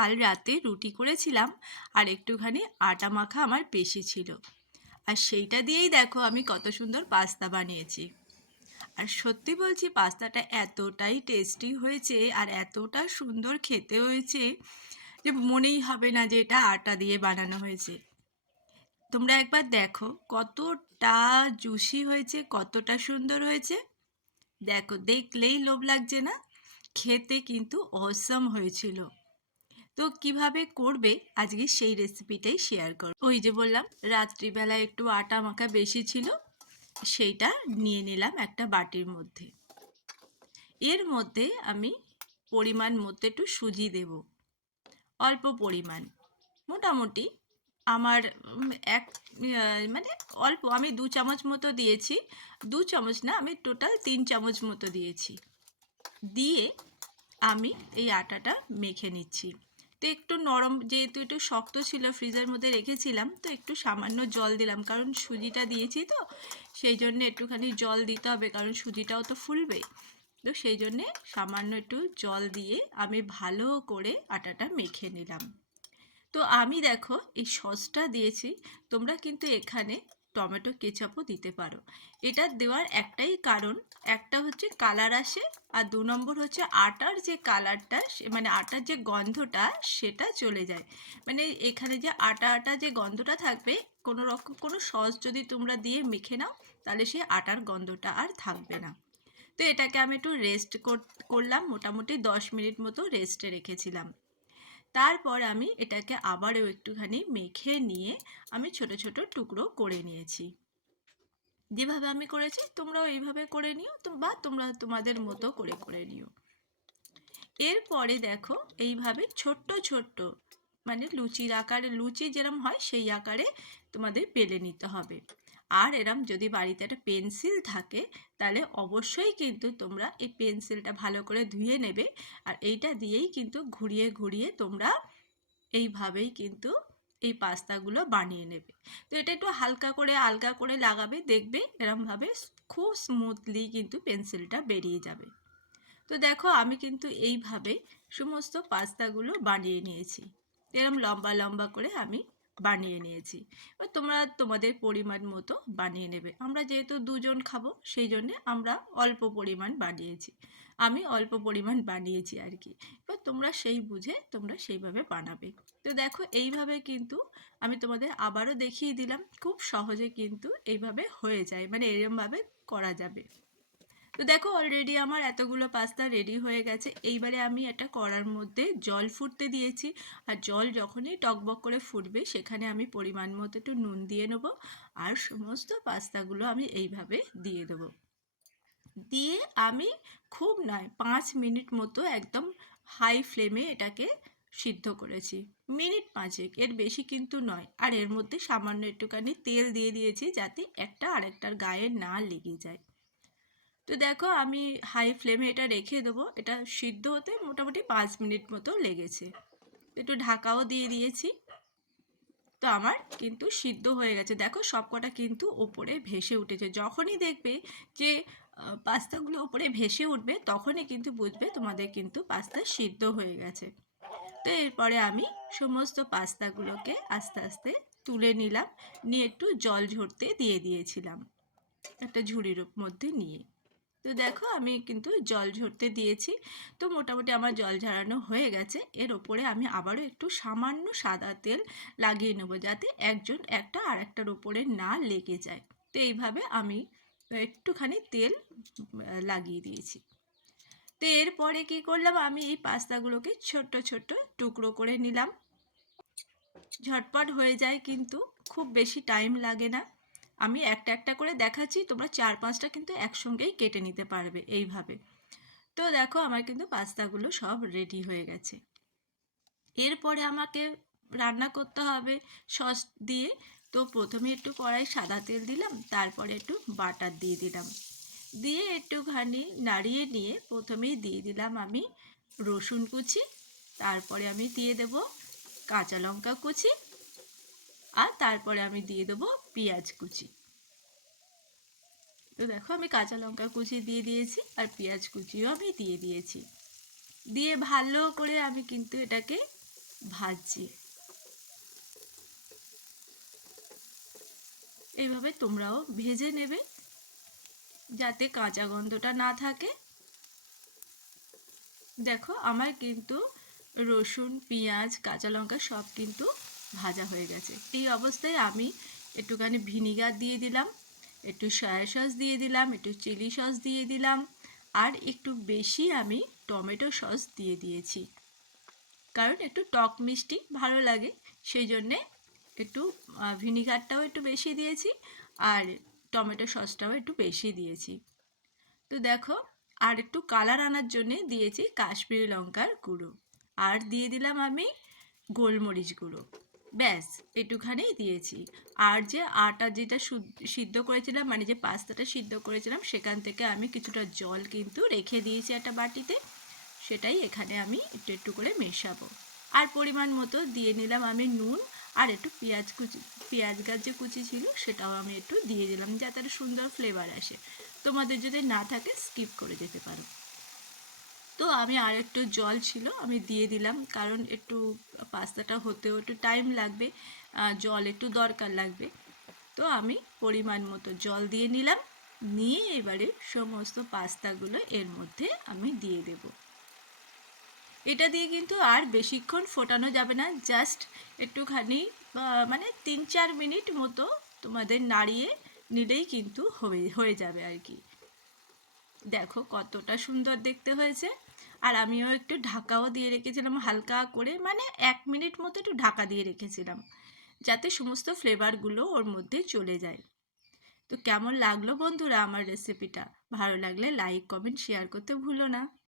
কাল রাতে রুটি করেছিলাম আর একটুখানি আটা মাখা আমার বেশি ছিল, আর সেইটা দিয়েই দেখো আমি কত সুন্দর পাস্তা বানিয়েছি। আর সত্যি বলছি, পাস্তাটা এতটাই টেস্টি হয়েছে আর এতটা সুন্দর খেতে হয়েছে যে মনেই হবে না যে এটা আটা দিয়ে বানানো হয়েছে। তোমরা একবার দেখো কতটা জুসি হয়েছে, কতটা সুন্দর হয়েছে। দেখো, দেখলেই লোভ লাগছে না? খেতে কিন্তু অসম হয়েছিল। তো কিভাবে করবে আজকে সেই রেসিপিটাই শেয়ার করব। ওই যে বললাম, রাত্রিবেলা একটু আটা মাখা বেশি ছিল, সেইটা নিয়ে নিলাম একটা বাটির মধ্যে। এর মধ্যে আমি পরিমাণ মতো একটু সুজি দেব, অল্প পরিমাণ, মোটামুটি আমার এক মানে অল্প, আমি 2 চামচ মতো দিয়েছি। 2 চামচ না, আমি টোটাল 3 চামচ মতো দিয়েছি। দিয়ে আমি এই আটাটা মেখে নিচ্ছি। তো একটু নরম, যেহেতু একটু শক্ত ছিল, ফ্রিজের মধ্যে রেখেছিলাম, তো একটু সামান্য জল দিলাম, কারণ সুজিটা দিয়েছি তো সেই জন্যে একটুখানি জল দিতে হবে, কারণ সুজিটাও তো ফুলবে। তো সেই জন্যে সামান্য একটু জল দিয়ে আমি ভালো করে আটাটা মেখে নিলাম। তো আমি দেখো এই সসটা দিয়েছি, তোমরা কিন্তু এখানে টমেটো কেচাপও দিতে পারো। এটা দেওয়ার একটাই কারণ, একটা হচ্ছে কালার আসে, আর 2 নম্বর হচ্ছে আটার যে কালারটা, মানে আটার যে গন্ধটা সেটা চলে যায়। মানে এখানে যে আটা আটা যে গন্ধটা থাকবে, কোনো রকম কোনো সস যদি তোমরা দিয়ে মেখে নাও, তাহলে সেই আটার গন্ধটা আর থাকবে না। তো এটাকে আমি একটু রেস্ট করলাম, মোটামুটি 10 মিনিট মতো রেস্টে রেখেছিলাম। তারপর আমি এটাকে আবারও একটুখানি মেখে নিয়ে আমি ছোট ছোট টুকরো করে নিয়েছি। যেভাবে আমি করেছি তোমরাও এইভাবে করে নিও, বা তোমরা তোমাদের মতো করে করে নিও। এরপরে দেখো এইভাবে ছোট্ট ছোট্ট, মানে লুচির আকারে, লুচি যেরম হয় সেই আকারে তোমাদের বেলে নিতে হবে। আর এরম যদি বাড়িতে একটা পেন্সিল থাকে, তাহলে অবশ্যই কিন্তু তোমরা এই পেন্সিলটা ভালো করে ধুয়ে নেবে, আর এইটা দিয়েই কিন্তু ঘুরিয়ে ঘুরিয়ে তোমরা এইভাবেই কিন্তু এই পাস্তাগুলো বানিয়ে নেবে। তো এটা একটু হালকা করে আলগা করে লাগাবে, দেখবে এরমভাবে খুব স্মুথলি কিন্তু পেন্সিলটা বেরিয়ে যাবে। তো দেখো আমি কিন্তু এইভাবে সমস্ত পাস্তাগুলো বানিয়ে নিয়েছি। এরম লম্বা লম্বা করে আমি বানিয়ে নিয়েছি। এবার তোমরা তোমাদের পরিমাণ মতো বানিয়ে নেবে। আমরা যেহেতু 2 জন খাবো, সেই জন্যে আমরা অল্প পরিমাণ বানিয়েছি। আমি অল্প পরিমাণ বানিয়েছি আর কি। এবার তোমরা সেই বুঝে তোমরা সেইভাবে বানাবে। তো দেখো এইভাবে কিন্তু আমি তোমাদের আবারও দেখিয়ে দিলাম, খুব সহজে কিন্তু এইভাবে হয়ে যায়, মানে এরমভাবে করা যাবে। তো দেখো অলরেডি আমার এতগুলো পাস্তা রেডি হয়ে গেছে। এইবারে আমি একটা কড়ার মধ্যে জল ফুটতে দিয়েছি, আর জল যখনই টকবক করে ফুটবে সেখানে আমি পরিমাণ মতো একটু নুন দিয়ে নেব, আর সমস্ত পাস্তাগুলো আমি এইভাবে দিয়ে দেবো। দিয়ে আমি খুব নয় 5 মিনিট মতো একদম হাই ফ্লেমে এটাকে সিদ্ধ করেছি। মিনিট 5, এর বেশি কিন্তু নয়। আর এর মধ্যে সামান্য একটুখানি তেল দিয়ে দিয়েছি, যাতে একটা আরেকটার গায়ে না লেগে যায়। তো দেখো আমি হাই ফ্লেমে এটা রেখে দেবো, এটা সিদ্ধ হতে মোটামুটি 5 মিনিট মতো লেগেছে। একটু ঢাকাও দিয়ে দিয়েছি। তো আমার কিন্তু সিদ্ধ হয়ে গেছে, দেখো সবকটা কিন্তু ওপরে ভেসে উঠেছে। যখনই দেখবে যে পাস্তাগুলো ওপরে ভেসে উঠবে, তখনই কিন্তু বুঝবে তোমাদের কিন্তু পাস্তা সিদ্ধ হয়ে গেছে। তো এরপরে আমি সমস্ত পাস্তাগুলোকে আস্তে আস্তে তুলে নিলাম, নিয়ে একটু জল ঝরতে দিয়ে দিয়েছিলাম একটা ঝুড়ির মধ্যে নিয়ে। তো দেখো আমি কিন্তু জল ঝরতে দিয়েছি। তো মোটামুটি আমার জল ঝরানো হয়ে গেছে। এর ওপরে আমি আবারও একটু সামান্য সাদা তেল লাগিয়ে নেবো, যাতে একজন একটা আর একটার ওপরে না লেগে যায়। তো এইভাবে আমি একটুখানি তেল লাগিয়ে দিয়েছি। তো এরপরে কি করলাম, আমি এই পাস্তাগুলোকে ছোট্ট ছোট্ট টুকরো করে নিলাম। ঝটপট হয়ে যায় কিন্তু, খুব বেশি টাইম লাগে না। আমি একটা একটা করে দেখাচ্ছি, তোমরা 4-5টা কিন্তু একসঙ্গেই কেটে নিতে পারবে এইভাবে। তো দেখো আমার কিন্তু পাস্তাগুলো সব রেডি হয়ে গেছে। এরপরে আমাকে রান্না করতে হবে সস দিয়ে। তো প্রথমে একটু কড়াই সাদা তেল দিলাম, তারপরে একটু বাটার দিয়ে দিলাম, দিয়ে একটুখানি নাড়িয়ে নিয়ে প্রথমেই দিয়ে দিলাম আমি রসুন কুচি, তারপরে আমি দিয়ে দেব কাঁচা লঙ্কা কুচি, আর তারপরে আমি দিয়ে দেবো পেঁয়াজ কুচি। তো দেখো আমি কাঁচা লঙ্কা কুচি দিয়ে দিয়েছি, আর পেঁয়াজ কুচিও আমি দিয়ে দিয়েছি। দিয়ে ভালো করে আমি কিন্তু এটাকে ভাজছি। এইভাবে তোমরাও ভেজে নেবে যাতে কাঁচা গন্ধটা না থাকে। দেখো আমার কিন্তু রসুন, পেঁয়াজ, কাঁচা লঙ্কা সব কিন্তু ভাজা হয়ে গেছে। এই অবস্থায় আমি একটুখানি ভিনিগার দিয়ে দিলাম, একটু সয়া সস দিয়ে দিলাম, একটু চিলি সস দিয়ে দিলাম, আর একটু বেশি আমি টমেটো সস দিয়ে দিয়েছি, কারণ একটু টক মিষ্টি ভালো লাগে সেই জন্যে একটু ভিনিগারটাও একটু বেশি দিয়েছি আর টমেটো সসটাও একটু বেশি দিয়েছি। তো দেখো, আর একটু কালার আনার জন্যে দিয়েছি কাশ্মীরি লঙ্কার গুঁড়ো, আর দিয়ে দিলাম আমি গোলমরিচ গুঁড়ো। ব্যাস একটুখানি দিয়েছি। আর যে আটা যেটা সিদ্ধ করেছিলাম, মানে যে পাস্তাটা সিদ্ধ করেছিলাম, সেখান থেকে আমি কিছুটা জল কিন্তু রেখে দিয়েছি একটা বাটিতে, সেটাই এখানে আমি একটু একটু করে মেশাবো। আর পরিমাণ মতো দিয়ে নিলাম আমি নুন, আর একটু পেঁয়াজ গাছ যে কুচি ছিল সেটাও আমি একটু দিয়ে দিলাম যাতে একটা সুন্দর ফ্লেভার আসে। তোমাদের যদি না থাকে স্কিপ করে যেতে পারো। তো আমি আর একটু জল ছিল আমি দিয়ে দিলাম, কারণ একটু পাস্তাটা হতেও একটু টাইম লাগবে, জল একটু দরকার লাগবে। তো আমি পরিমাণ মতো জল দিয়ে নিলাম, নিয়ে এবারে সমস্ত পাস্তাগুলো এর মধ্যে আমি দিয়ে দেব। এটা দিয়ে কিন্তু আর বেশিক্ষণ ফোটানো যাবে না, জাস্ট একটুখানি মানে 3-4 মিনিট মতো তোমাদের নাড়িয়ে নিলেই কিন্তু হয়ে যাবে আর কি। দেখো কতটা সুন্দর দেখতে হয়েছে। আর আমিও একটু ঢাকাও দিয়ে রেখেছিলাম হালকা করে, মানে 1 মিনিট মতো একটু ঢাকা দিয়ে রেখেছিলাম যাতে সমস্ত ফ্লেভারগুলো ওর মধ্যে চলে যায়। তো কেমন লাগলো বন্ধুরা আমার রেসিপিটা? ভালো লাগলে লাইক, কমেন্ট, শেয়ার করতে ভুলো না।